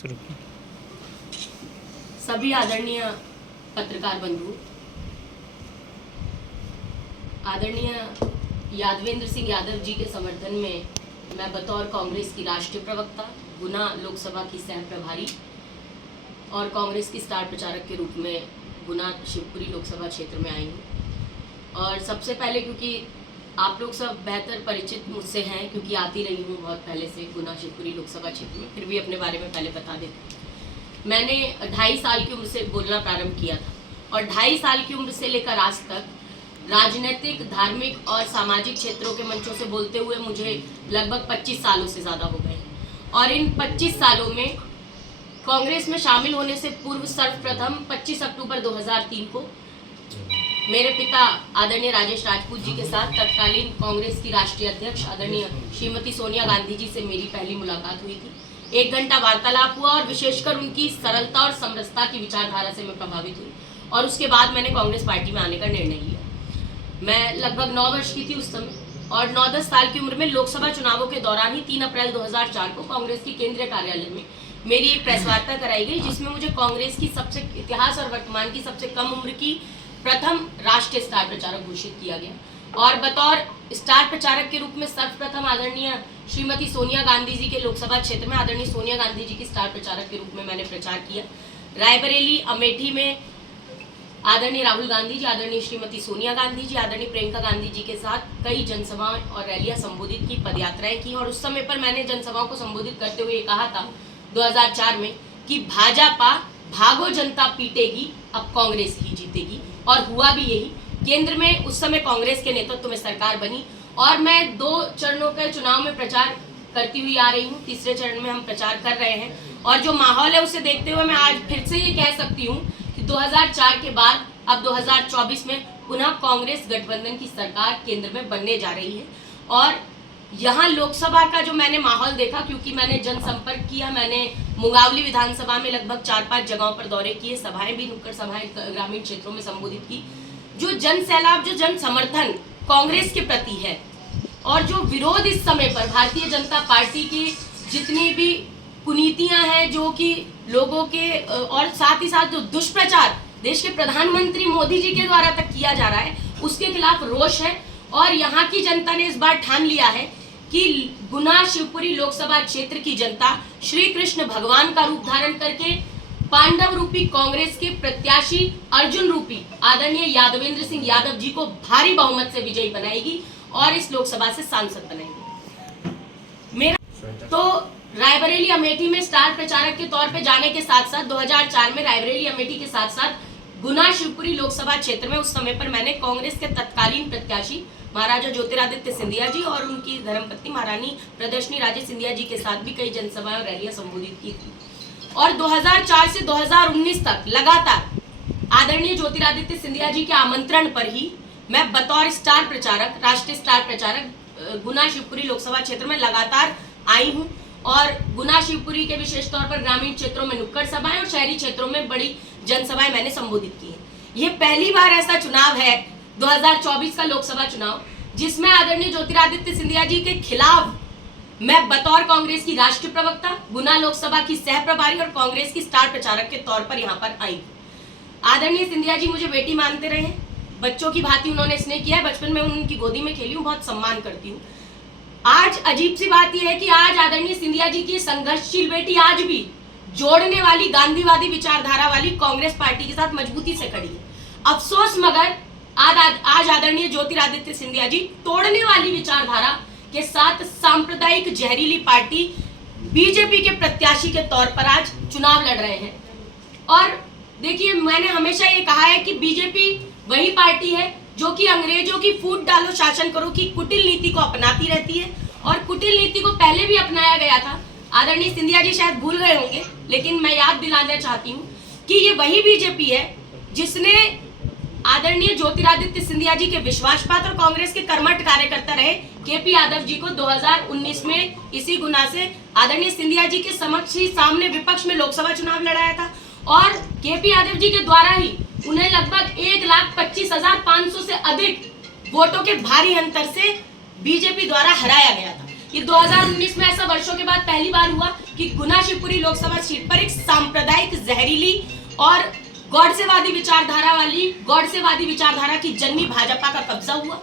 शुरू की। सभी आदरणीय पत्रकार बंधु, आदरणीय यादवेंद्र सिंह यादव जी के समर्थन में मैं बतौर कांग्रेस की राष्ट्रीय प्रवक्ता, गुना लोकसभा की सह प्रभारी और कांग्रेस की स्टार प्रचारक के रूप में गुना शिवपुरी लोकसभा क्षेत्र में आई हूँ। और सबसे पहले, क्योंकि आप लोग सब बेहतर परिचित मुझसे हैं, क्योंकि आती रही हूँ बहुत पहले से गुना शिवपुरी लोकसभा क्षेत्र में, फिर भी अपने बारे में पहले बता देती हूँ। मैंने 2.5 साल की उम्र से बोलना प्रारंभ किया था और 2.5 साल की उम्र से लेकर आज तक राजनीतिक, धार्मिक और सामाजिक क्षेत्रों के मंचों से बोलते हुए मुझे लगभग 25 सालों से ज़्यादा हो गए हैं। और इन 25 सालों में कांग्रेस में शामिल होने से पूर्व सर्वप्रथम 25 अक्टूबर 2003 को मेरे पिता आदरणीय राजेश राजपूत जी के साथ तत्कालीन कांग्रेस की राष्ट्रीय अध्यक्ष आदरणीय श्रीमती सोनिया गांधी जी से मेरी पहली मुलाकात हुई थी। 1 घंटा वार्तालाप हुआ और विशेषकर उनकी सरलता और समरसता की विचारधारा से मैं प्रभावित हुई और उसके बाद मैंने कांग्रेस पार्टी में आने का निर्णय लिया। मैं लगभग 9 वर्ष की थी उस समय और 9-10 साल की उम्र में लोकसभा चुनावों के दौरान ही 3 अप्रैल 2004 को कांग्रेस की केंद्रीय कार्यालय में मेरी एक प्रेस वार्ता कराई गई, जिसमें मुझे कांग्रेस की सबसे इतिहास और वर्तमान की सबसे कम उम्र की प्रथम राष्ट्रीय स्टार प्रचारक घोषित किया गया। और बतौर स्टार प्रचारक के रूप में सर्वप्रथम आदरणीय श्रीमती सोनिया गांधी जी के लोकसभा क्षेत्र में आदरणीय सोनिया गांधी जी की स्टार प्रचारक के रूप में मैंने प्रचार किया। रायबरेली, अमेठी में आदरणीय राहुल गांधी जी, आदरणीय श्रीमती सोनिया गांधी जी, आदरणीय प्रियंका गांधी जी के साथ कई जनसभाएं और रैलियां संबोधित की, पदयात्राएं की। और उस समय पर मैंने जनसभाओं को संबोधित करते हुए कहा था 2004 में कि भाजपा भागो जनता पीटेगी, अब कांग्रेस ही जीतेगी। और हुआ भी यही। केंद्र में उस समय कांग्रेस के नेतृत्व में सरकार बनी और मैं 2 चरणों के चुनाव में प्रचार करती हुई आ रही हूँ। तीसरे चरण में हम प्रचार कर रहे हैं और जो माहौल है उसे देखते हुए मैं आज फिर से ये कह सकती हूँ कि 2004 के बाद अब 2024 में पुनः कांग्रेस गठबंधन की सरकार केंद्र में बनने जा रही है। और यहाँ लोकसभा का जो मैंने माहौल देखा, क्योंकि मैंने जनसंपर्क किया, मैंने मुंगावली विधानसभा में लगभग 4-5 जगहों पर दौरे किए, सभाएं भी, नुक्कड़ सभाएं ग्रामीण क्षेत्रों में संबोधित की। जो जन सैलाब, जो जन समर्थन कांग्रेस के प्रति है और जो विरोध इस समय पर भारतीय जनता पार्टी की जितनी भी कुनीतियां हैं जो कि लोगों के, और साथ ही साथ जो दुष्प्रचार देश के प्रधानमंत्री मोदी जी के द्वारा तक किया जा रहा है, उसके खिलाफ रोष है। और यहाँ की जनता ने इस बार ठान लिया है कि गुना शिवपुरी लोकसभा क्षेत्र की जनता श्री कृष्ण भगवान का रूप धारण करके पांडव रूपी कांग्रेस के प्रत्याशी अर्जुन रूपी आदरणीय यादवेंद्र सिंह यादव जी को भारी बहुमत से विजयी बनाएगी और इस लोकसभा से सांसद बनाएगी। मेरा तो रायबरेली, अमेठी में स्टार प्रचारक के तौर पे जाने के साथ साथ 2004 में रायबरेली, अमेठी के साथ साथ गुना शिवपुरी लोकसभा क्षेत्र में उस समय पर मैंने कांग्रेस के तत्कालीन प्रत्याशी महाराजा ज्योतिरादित्य सिंधिया जी और उनकी धर्मपत्नी महारानी प्रदर्शनी राजे सिंधिया जी के साथ भी कई जनसभाएं और रैलियां संबोधित की थी। और 2004 से 2019 तक लगातार आदरणीय ज्योतिरादित्य सिंधिया जी के आमंत्रण पर ही मैं बतौर स्टार प्रचारक, राष्ट्रीय स्टार प्रचारक गुना शिवपुरी लोकसभा क्षेत्र में लगातार आई हूँ। और गुना शिवपुरी के विशेष तौर पर ग्रामीण क्षेत्रों में नुक्कड़ सभाएं और शहरी क्षेत्रों में बड़ी जनसभाएं मैंने संबोधित की है। ये पहली बार ऐसा चुनाव है 2024 का लोकसभा चुनाव जिसमें आदरणीय ज्योतिरादित्य सिंधिया जी के खिलाफ मैं बतौर कांग्रेस की राष्ट्रीय प्रवक्ता, गुना लोकसभा की सह प्रभारी और कांग्रेस की स्टार प्रचारक के तौर पर यहाँ पर आई। आदरणीय सिंधिया जी मुझे बेटी मानते रहे, बच्चों की भांति उन्होंने स्नेह किया है, बचपन में उनकी गोदी में खेली हूँ, बहुत सम्मान करती हूँ। आज अजीब सी बात यह है कि आज आदरणीय सिंधिया जी की संघर्षशील बेटी आज भी जोड़ने वाली गांधीवादी विचारधारा वाली कांग्रेस पार्टी के साथ मजबूती से खड़ी है। अफसोस मगर आज आदरणीय ज्योतिरादित्य सिंधिया जी तोड़ने वाली विचारधारा के साथ सांप्रदायिक जहरीली पार्टी बीजेपी के प्रत्याशी के तौर पर आज चुनाव लड़ रहे हैं। और देखिए, मैंने हमेशा ये कहा है कि बीजेपी वही पार्टी है जो कि अंग्रेजों की फूट डालो शासन करो की कुटिल नीति को अपनाती रहती है और कुटिल नीति को पहले भी अपनाया गया था। आदरणीय सिंधिया जी शायद भूल गए होंगे, लेकिन मैं याद दिलाना चाहती हूँ कि ये वही बीजेपी है जिसने आदरणीय ज्योतिरादित्य सिंधिया जी के विश्वासपात्र और कांग्रेस के कर्मठ कार्यकर्ता रहे केपी यादव जी को 2019 में इसी गुना से आदरणीय सिंधिया जी के समक्ष ही सामने विपक्ष में लोकसभा चुनाव लड़ाया था और केपी यादव जी के द्वारा ही उन्हें लगभग 1,25,500 से अधिक वोटों के भारी अंतर से बीजेपी द्वारा हराया गया था। ये 2019 में ऐसा वर्षों के बाद पहली बार हुआ कि गुना शिवपुरी लोकसभा सीट पर एक सांप्रदायिक, जहरीली और गॉडसेवादी विचारधारा की जन्मी भाजपा का कब्जा हुआ।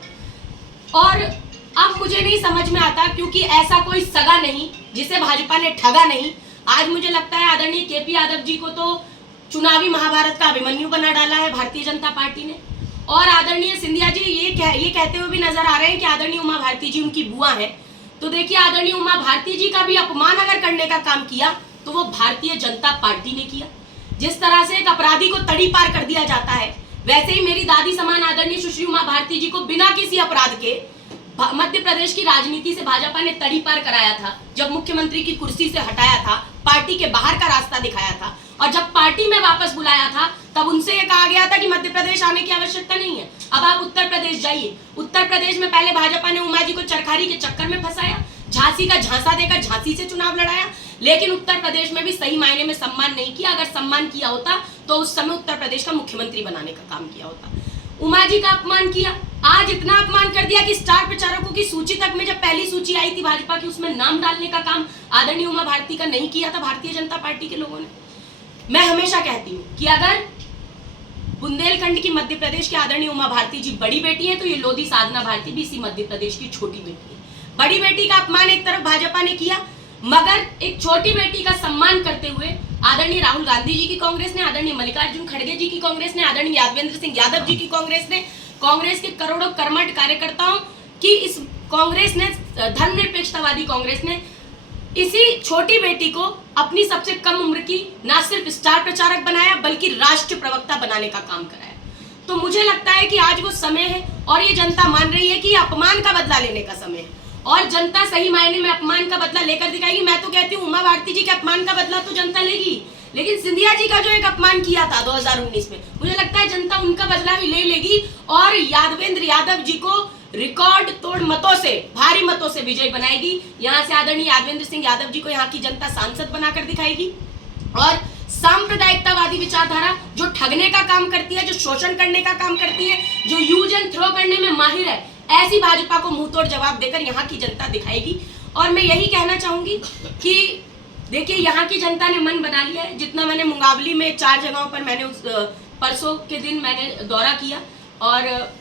और अब मुझे नहीं समझ में आता, क्योंकि ऐसा कोई सगा नहीं जिसे भाजपा ने ठगा नहीं। आज मुझे लगता है आदरणीय केपी यादव जी को तो चुनावी महाभारत का अभिमन्यु बना डाला है भारतीय जनता पार्टी ने। और आदरणीय सिंधिया जी ये कहते हुए भी नजर आ रहे हैं कि आदरणीय उमा भारती जी उनकी बुआ है। तो देखिए, आदरणीय उमा भारती जी का भी अपमान अगर करने का काम किया तो वो भारतीय जनता पार्टी ने किया। जिस तरह से एक अपराधी को तड़ी पार कर दिया जाता है, वैसे ही मेरी दादी समान आदरणीय सुश्री उमा भारती जी को बिना किसी अपराध के मध्य प्रदेश की राजनीति से भाजपा ने तड़ी पार कराया था। जब मुख्यमंत्री की कुर्सी से हटाया था, पार्टी के बाहर का रास्ता दिखाया था, और जब पार्टी में वापस बुलाया था तब उनसे ये कहा गया था कि मध्य प्रदेश आने की आवश्यकता नहीं है, अब आप उत्तर प्रदेश जाइए। उत्तर प्रदेश में पहले भाजपा ने उमा जी को चरखारी के चक्कर में फंसाया, झांसी का झांसा देकर झांसी से चुनाव लड़ाया, लेकिन उत्तर प्रदेश में भी सही मायने में सम्मान नहीं किया। अगर सम्मान किया होता तो उस समय उत्तर प्रदेश का मुख्यमंत्री बनाने का काम किया होता। उमा जी का अपमान किया, आज इतना अपमान कर दिया कि स्टार प्रचारकों की सूची तक में जब पहली सूची आई थी भाजपा की, उसमें नाम डालने का काम आदरणीय उमा भारती का नहीं किया था भारतीय जनता पार्टी के लोगों ने। मैं हमेशा कहती हूँ कि अगर बुंदेलखंड की मध्य प्रदेश की आदरणीय उमा भारती जी बड़ी बेटी है, तो ये लोधी साधना भारती भी इसी मध्य प्रदेश की छोटी बेटी है। बड़ी बेटी का अपमान एक तरफ भाजपा ने किया, मगर एक छोटी बेटी का सम्मान करते हुए आदरणीय राहुल गांधी जी की कांग्रेस ने, आदरणीय मल्लिकार्जुन खड़गे जी की कांग्रेस ने, आदरणीय यादवेंद्र सिंह यादव जी की कांग्रेस ने, कांग्रेस के करोड़ों कर्मठ कार्यकर्ताओं की इस कांग्रेस ने, धर्मनिरपेक्षतावादी कांग्रेस ने इसी छोटी बेटी को अपनी सबसे कम उम्र की न सिर्फ स्टार प्रचारक बनाया बल्कि राष्ट्रीय प्रवक्ता बनाने का काम कराया। तो मुझे लगता है कि आज वो समय है और ये जनता मान रही है कि अपमान का बदला लेने का समय है, और जनता सही मायने में अपमान का बदला लेकर दिखाएगी। मैं तो कहती हूँ उमा भारती जी के अपमान का बदला तो जनता लेगी, लेकिन सिंधिया जी का जो एक अपमान किया था 2019 में, मुझे लगता है जनता उनका बदला भी ले लेगी और यादवेंद्र यादव जी को रिकॉर्ड तोड़ मतों से, भारी मतों से विजयी बनाएगी। यहाँ से आदरणीय यादवेंद्र सिंह यादव जी को यहाँ की जनता सांसद बनाकर दिखाएगी। और सांप्रदायिकतावादी विचारधारा जो ठगने का काम करती है, जो शोषण करने का काम करती है, जो यूज एंड थ्रो करने में माहिर है, ऐसी भाजपा को मुंह तोड़ जवाब देकर यहाँ की जनता दिखाएगी। और मैं यही कहना चाहूंगी कि देखिए, यहाँ की जनता ने मन बना लिया है। जितना मैंने मुंगावली में 4 जगहों पर मैंने उस परसों के दिन मैंने दौरा किया, और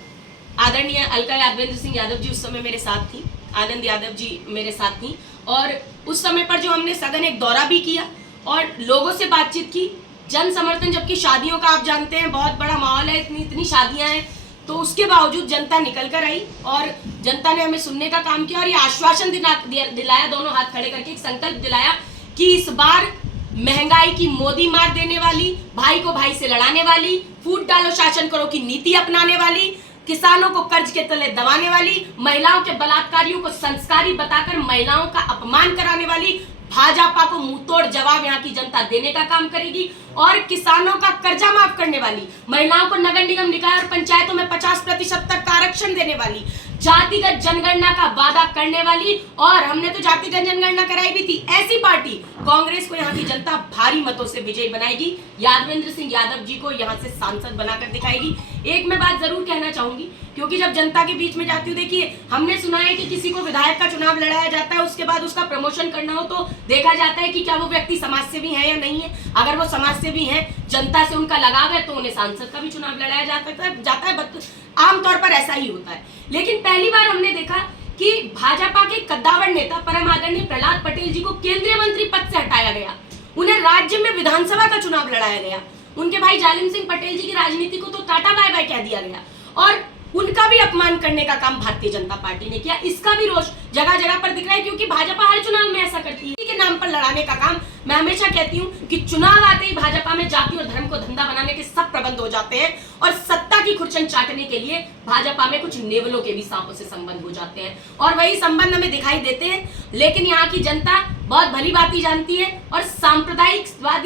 आदरणीय अलका यादवेंद्र सिंह यादव जी उस समय मेरे साथ थी, आनंद यादव जी मेरे साथ थी, और उस समय पर जो हमने सघन एक दौरा भी किया और लोगों से बातचीत की, जन समर्थन, जबकि शादियों का आप जानते हैं बहुत बड़ा माहौल है, इतनी शादियां हैं, तो उसके बावजूद जनता निकल कर आई और जनता ने हमें सुनने का काम किया और ये आश्वासन दिलाया, दोनों हाथ खड़े करके एक संकल्प दिलाया कि इस बार महंगाई की मोदी मार देने वाली, भाई को भाई से लड़ाने वाली, फूट डालो शासन करो की नीति अपनाने वाली, किसानों को कर्ज के तले दबाने वाली, महिलाओं के बलात्कारियों को संस्कारी बताकर महिलाओं का अपमान कराने वाली भाजपा को मुंहतोड़ जवाब यहाँ की जनता देने का काम करेगी। और किसानों का कर्जा माफ करने वाली, महिलाओं को नगर निगम, निकाय और पंचायतों में 50% तक का आरक्षण देने वाली, जातिगत जनगणना का वादा करने वाली, और हमने तो जातिगत जनगणना कराई भी थी, ऐसी पार्टी कांग्रेस को यहाँ की जनता भारी मतों से विजयी बनाएगी। यादवेंद्र सिंह यादव जी को यहाँ से सांसद बनाकर दिखाएगी। एक मैं बात जरूर कहना चाहूंगी, क्योंकि जब जनता के बीच में जाती हूँ, देखिए हमने सुना है कि किसी को विधायक का चुनाव लड़ाया जाता है, उसके बाद उसका प्रमोशन करना हो तो देखा जाता है कि क्या वो व्यक्ति समाज सेवी है या नहीं है। अगर वो समाज सेवी है, जनता से उनका लगाव है, तो उन्हें सांसद का भी चुनाव लड़ाया जाता है, आमतौर पर ऐसा ही होता है। लेकिन पहली बार हमने देखा कि भाजपा के कद्दावर नेता परम आदरणीय प्रहलाद पटेल जी को केंद्रीय मंत्री पद से हटाया गया, उन्हें राज्य में विधानसभा का चुनाव लड़ाया गया, उनके भाई जालिम सिंह पटेल जी की राजनीति को तो टाटा बाय बाय कह दिया गया, और उनका भी अपमान करने का काम भारतीय जनता पार्टी ने किया। इसका भी रोष जगह जगह पर दिख रहा है, क्योंकि भाजपा हर चुनाव में ऐसा करती है के नाम पर लड़ाने का काम। मैं हमेशा कहती हूँ कि चुनाव आते ही भाजपा में जाति और धर्म को धंधा बनाने के सब प्रबंध हो जाते हैं, और सत्ता की खुरचन चाटने के लिए भाजपा में कुछ नेवलों के भी सांपों से संबंध हो जाते हैं, और वही संबंध हमें दिखाई देते हैं। लेकिन यहाँ की जनता बहुत भली बात जानती है, और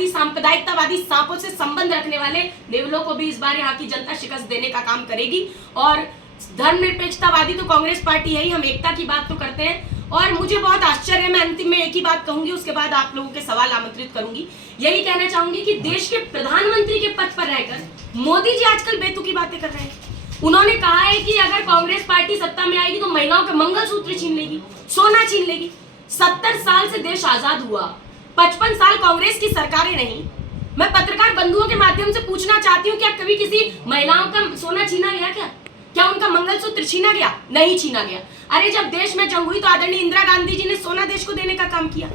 सांप्रदायिकतावादी सांपों से संबंध रखने वाले नेवलों को भी इस बार यहाँ की जनता शिकस्त देने का काम करेगी। और धर्मनिरपेक्षतावादी तो कांग्रेस पार्टी है ही, हम एकता की बात तो करते हैं। और मुझे बहुत आश्चर्य है, मैं अंतिम में एक ही बात कहूंगी, उसके बाद आप लोगों के सवाल आमंत्रित करूंगी। यही कहना चाहूंगी कि देश के प्रधानमंत्री के पद पर रहकर मोदी जी आजकल बेतुकी बातें कर रहे हैं। उन्होंने कहा है कि अगर कांग्रेस पार्टी सत्ता में आएगी तो महिलाओं के मंगलसूत्र छीन लेगी, सोना छीन लेगी। 70 साल से देश आजाद हुआ, 55 साल कांग्रेस की सरकारें रही। मैं पत्रकार बंधुओं के माध्यम से पूछना चाहती हूँ, क्या कभी किसी महिलाओं का सोना छीना गया? क्या उनका मंगलसूत्र छीना गया? नहीं छीना गया। अरे जब देश में जंग हुई तो आदरणीय इंदिरा गांधी जी ने सोना देश को देने का काम किया।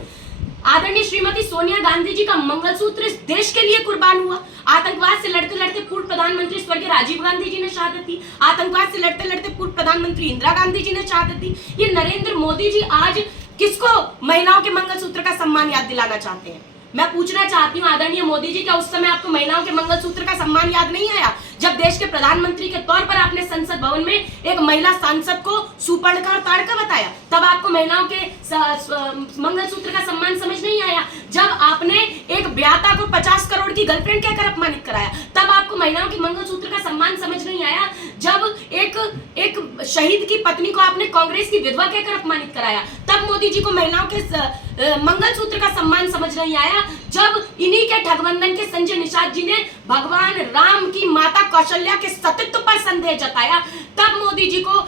आदरणीय श्रीमती सोनिया गांधी जी का मंगलसूत्र इस देश के लिए कुर्बान हुआ। आतंकवाद से लड़ते लड़ते पूर्व प्रधानमंत्री स्वर्गीय राजीव गांधी जी ने शहादत दी। आतंकवाद से लड़ते लड़ते पूर्व प्रधानमंत्री इंदिरा गांधी जी ने शहादत दी। ये नरेंद्र मोदी जी आज किसको महिलाओं के मंगलसूत्र का सम्मान याद दिलाना चाहते हैं? मैं पूछना चाहती हूँ आदरणीय मोदी जी, क्या उस समय आपको महिलाओं के मंगलसूत्र का सम्मान याद नहीं आया जब देश के प्रधानमंत्री के तौर पर आपने संसद भवन में एक महिला सांसद को सुपर्णका और ताड़का बताया? तब आपको महिलाओं के मंगलसूत्र का सम्मान समझ नहीं आया? जब आपने एक ब्याता को 50 करोड़ की गर्लफ्रेंड कहकर अपमानित कराया, तब आपको महिलाओं के मंगलसूत्र का सम्मान समझ नहीं आया? जब एक शहीद की पत्नी को आपने कांग्रेस की विधवा कहकर अपमानित कराया, तब मोदी जी को महिलाओं के मंगलसूत्र का सम्मान समझ नहीं आया? जब इन्हीं के ठगबंधन के संजय निषाद जी ने भगवान राम की माता कौशल्या के सतीत्व पर संदेह जताया, तब मोदी जी को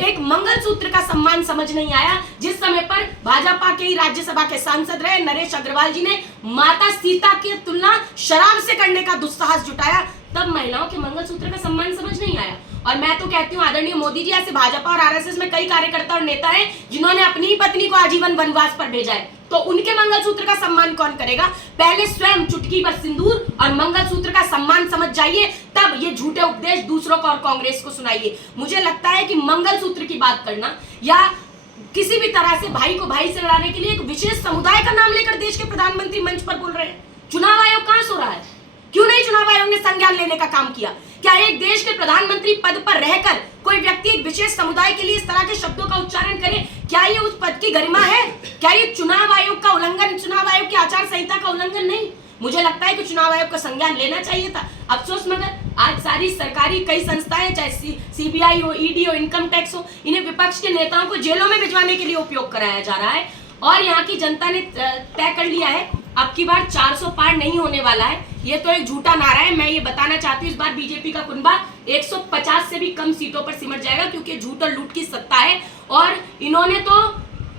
एक मंगलसूत्र का सम्मान समझ नहीं आया। जिस समय पर भाजपा के ही राज्यसभा के सांसद रहे नरेश अग्रवाल जी ने माता सीता की तुलना शराब से करने का दुस्साहस जुटाया, तब महिलाओं के मंगलसूत्र का सम्मान समझ नहीं आया। और मैं तो कहती हूँ आदरणीय मोदी जी, ऐसे भाजपा और आरएसएस में कई कार्यकर्ता और नेता हैं जिन्होंने अपनी ही पत्नी को आजीवन वनवास पर भेजा है, तो उनके मंगलसूत्र का सम्मान कौन करेगा? पहले स्वयं चुटकी पर सिंदूर और मंगलसूत्र का सम्मान समझ जाइए, तब ये झूठे उपदेश दूसरों को और कांग्रेस को सुनाइए। मुझे लगता है कि मंगलसूत्र की बात करना या किसी भी तरह से भाई को भाई से लड़ाने के लिए एक विशेष समुदाय का नाम लेकर देश के प्रधानमंत्री मंच पर बोल रहे हैं। चुनाव आयोग कहां सो रहा है? क्यों नहीं चुनाव आयोग ने संज्ञान लेने का काम किया? क्या एक देश के प्रधानमंत्री पद पर रहकर कोई व्यक्ति एक विशेष समुदाय के लिए इस तरह के शब्दों का उच्चारण करे? क्या ये उस पद की गरिमा है? क्या ये चुनाव आयोग का उल्लंघन, चुनाव आयोग की आचार संहिता का उल्लंघन नहीं? मुझे लगता है कि चुनाव आयोग का संज्ञान लेना चाहिए था। अफसोस मगर आज सारी सरकारी कई संस्थाएं, चाहे सीबीआई हो, ईडी हो, इनकम टैक्स हो, इन्हें विपक्ष के नेताओं को जेलों में भिजवाने के लिए उपयोग कराया जा रहा है। और यहाँ की जनता ने तय कर लिया है अब की बार 400 पार नहीं होने वाला है। ये तो एक झूठा नारा है। मैं ये बताना चाहती हूँ इस बार बीजेपी का कुनबा 150 से भी कम सीटों पर सिमट जाएगा, क्योंकि झूठ और लूट की सत्ता है। और इन्होंने तो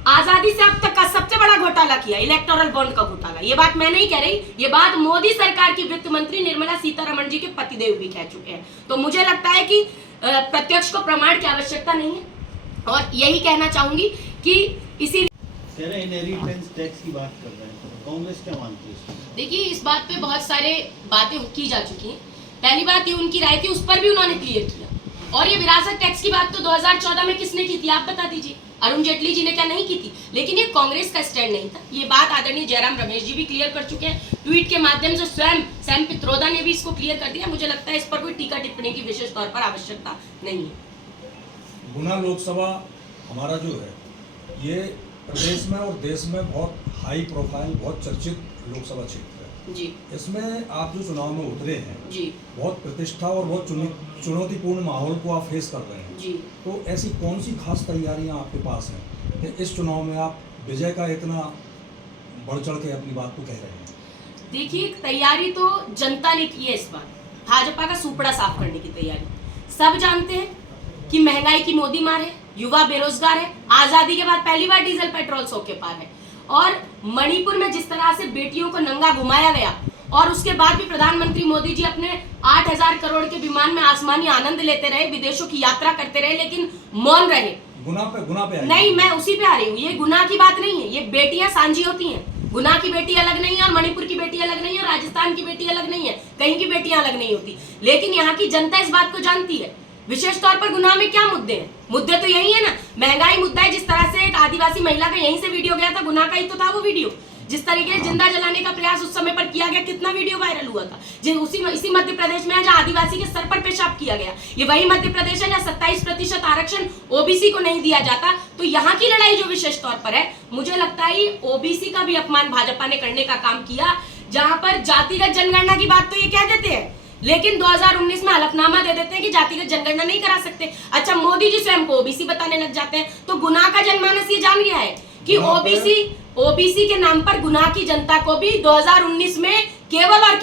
आजादी से अब तक का सबसे बड़ा घोटाला किया, इलेक्टोरल बॉन्ड का घोटाला। ये बात मैं नहीं कह रही, ये बात मोदी सरकार की वित्त मंत्री निर्मला सीतारमण जी के पतिदेव भी कह चुके हैं। तो मुझे लगता है कि प्रत्यक्ष को प्रमाण की आवश्यकता नहीं है। और यही कहना चाहूंगी कि इसी इनहेरिटेंस टैक्स की बात कर रहे हैं, तो कांग्रेस क्या मानती है? देखिए, इस बात पे बहुत सारे बातें की जा चुकी हैं। पहली बात ये उनकी राय थी, उस पर भी उन्होंने क्लियर किया। और ये विरासत टैक्स की बात तो 2014 में किसने की थी, आप बता दीजिए? अरुण जेटली जी ने क्या नहीं की थी? लेकिन ये कांग्रेस का स्टैंड नहीं था। ये बात आदरणीय जयराम रमेश जी भी क्लियर कर चुके हैं ट्वीट के माध्यम से। स्वयं सैम पित्रोदा ने भी इसको क्लियर कर दिया। मुझे लगता है इस पर कोई टीका टिप्पणी की विशेष तौर पर आवश्यकता नहीं है। गुना लोकसभा हमारा जो है, ये प्रदेश में और देश में बहुत हाई प्रोफाइल, बहुत चर्चित लोकसभा क्षेत्र है जी। इसमें आप जो चुनाव में उतरे हैं जी, बहुत प्रतिष्ठा और बहुत चुनौतीपूर्ण माहौल को आप फेस कर रहे हैं जी। तो ऐसी कौन सी खास तैयारियां आपके पास हैं कि इस चुनाव में आप विजय का इतना बढ़ चढ़ के अपनी बात को कह रहे हैं? देखिए, तैयारी तो जनता ने की है। इस बार भाजपा का सुपड़ा साफ करने की तैयारी। सब जानते हैं कि महंगाई की मोदी मार है, युवा बेरोजगार है, आजादी के बाद पहली बार डीजल पेट्रोल 100 के पार है। और मणिपुर में जिस तरह से बेटियों को नंगा घुमाया गया, और उसके बाद भी प्रधानमंत्री मोदी जी अपने 8000 करोड़ के विमान में आसमानी आनंद लेते रहे, विदेशों की यात्रा करते रहे, लेकिन मौन रहे। गुना पे नहीं, मैं उसी पे आ रही हूँ। ये गुनाह की बात नहीं है, ये बेटियां सांझी होती हैं। गुना की बेटी अलग नहीं है और मणिपुर की बेटी अलग नहीं है और राजस्थान की बेटी अलग नहीं है, कहीं की बेटियां अलग नहीं होती। लेकिन यहाँ की जनता इस बात को जानती है। विशेष तौर पर गुनाह में क्या मुद्दे हैं? मुद्दे तो यही है ना, महंगाई मुद्दा है। जिस तरह से एक आदिवासी महिला का यहीं से वीडियो गया था, गुनाह का ही तो था वो वीडियो। जिस तरीके से जिंदा जलाने का प्रयास उस समय पर किया गया, कितना वीडियो वायरल हुआ था। इसी मध्य प्रदेश में जहाँ आदिवासी के सर पर पेशाब किया गया, ये वही मध्य प्रदेश है जहाँ 27% आरक्षण ओबीसी को नहीं दिया जाता। तो यहाँ की लड़ाई जो विशेष तौर पर है, मुझे लगता है ओबीसी का भी अपमान भाजपा ने करने का काम किया। जहां पर जातिगत जनगणना की बात तो ये कह देते हैं, लेकिन 2019 में हलफनामा दे देते हैं कि जातिगत जनगणना नहीं करा सकते। अच्छा, मोदी जी स्वयं को ओबीसी बताने लग जाते हैं। तो गुनाह का जनमानस ये जान गया है कि ओबीसी के नाम पर गुनाह की जनता को भी 2019 में केवल और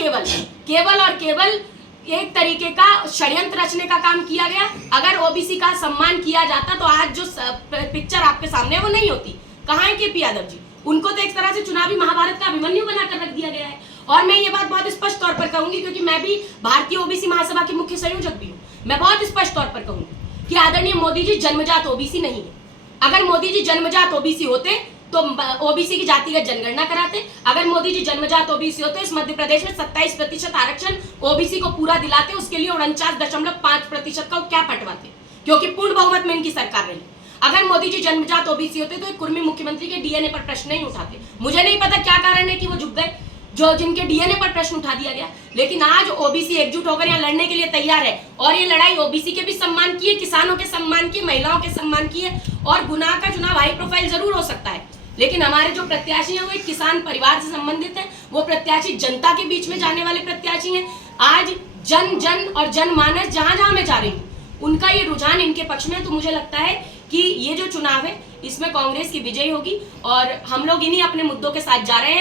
केवल एक तरीके का षड्यंत्र रचने का काम किया गया। अगर ओबीसी का सम्मान किया जाता तो आज जो पिक्चर आपके सामने वो नहीं होती। कहाँ है केपी यादव जी? उनको तो एक तरह से चुनावी महाभारत का अभिमन्यु बनाकर रख दिया गया है। और मैं ये बात बहुत स्पष्ट तौर पर कहूंगी, क्योंकि मैं भी भारतीय ओबीसी महासभा की मुख्य संयोजक भी हूँ, मैं बहुत स्पष्ट तौर पर कहूंगी कि आदरणीय मोदी जी जन्मजात ओबीसी नहीं है। अगर मोदी जी जन्मजात ओबीसी होते तो ओबीसी की जातिगत जनगणना कराते। अगर मोदी जी जन्मजात ओबीसी होते, इस मध्य प्रदेश में 27% आरक्षण ओबीसी को पूरा दिलाते, उसके लिए 49.5% का क्या पटवाते, क्योंकि पूर्ण बहुमत में इनकी सरकार रही। अगर मोदी जी जन्मजात ओबीसी होते तो एक कुर्मी मुख्यमंत्री के डीएनए पर प्रश्न नहीं उठाते। मुझे नहीं पता क्या कारण है कि वो झुक गए, जो जिनके डीएनए पर प्रश्न उठा दिया गया। लेकिन आज ओबीसी एकजुट होकर यहाँ लड़ने के लिए तैयार है, और ये लड़ाई ओबीसी के भी सम्मान की है, किसानों के सम्मान की, महिलाओं के सम्मान की है। और गुना का चुनाव हाई प्रोफाइल जरूर हो सकता है, लेकिन हमारे जो प्रत्याशी हैं वो एक किसान परिवार से संबंधित हैं। वो प्रत्याशी जनता के बीच में जाने वाले प्रत्याशी हैं। आज जन जन और जनमानस जहां जहां मैं जा रही हूँ, उनका ये रुझान इनके पक्ष में है। तो मुझे लगता है कि ये जो चुनाव है इसमें कांग्रेस की विजय होगी, और हम लोग इन्हीं अपने मुद्दों के साथ जा रहे हैं।